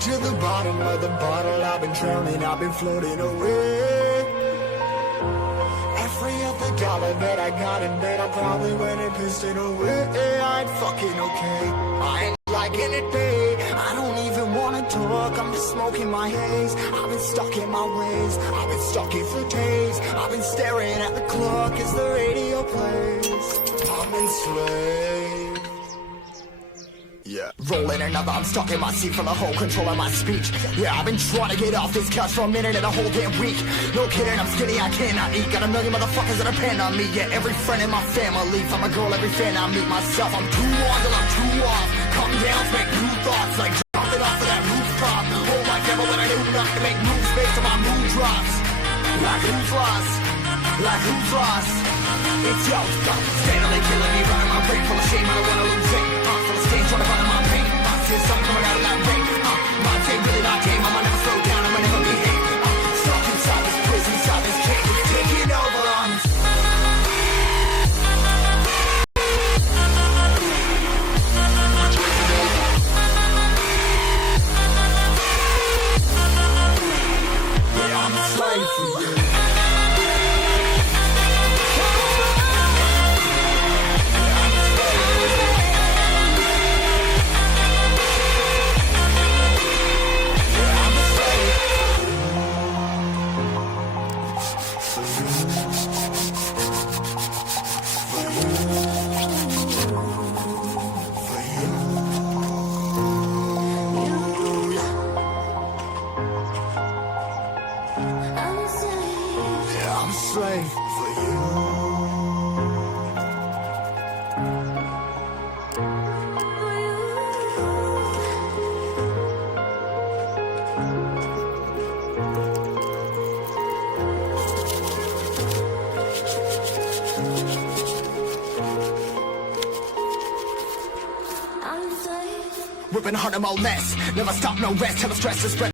to the bottom of the bottle. I've been drowning, I've been floating away. Every other dollar that I got in bed, I probably went and pissed it away. I ain't fucking okay, I ain't liking it, babe. I don't even wanna talk, I'm just smoking my haze. I've been stuck in my ways, I've been stuck here for days. I've been staring at the clock as the radio plays. I'm enslaved. Yeah, rolling another, I'm stuck in my seat from the whole control of my speech. Yeah, I've been trying to get off this couch for a minute and a whole damn week. No kidding, I'm skinny, I cannot eat. Got a million motherfuckers that depend on me. Yeah, every friend in my family, from a girl, every fan I meet myself. I'm too on till I'm too off. Come down, make new thoughts, like jumping off of that rooftop. Whole life never when I knew not to make moves based on my mood drops. Like who's lost? Like who's lost? It's yo, steadily killing me, running my brain full of shame, I don't wanna lose it. Full of stage, trying to find my pain. See something coming out of that rain. My day really not game, I'ma never slow down, I'ma never behave. Stuck inside this prison, inside this cage, it's taking over on me. Yeah, I'm a slave for you. I'm a slave for you. Ripping hard, I'm all less. Never stop, no rest till the stress is spread.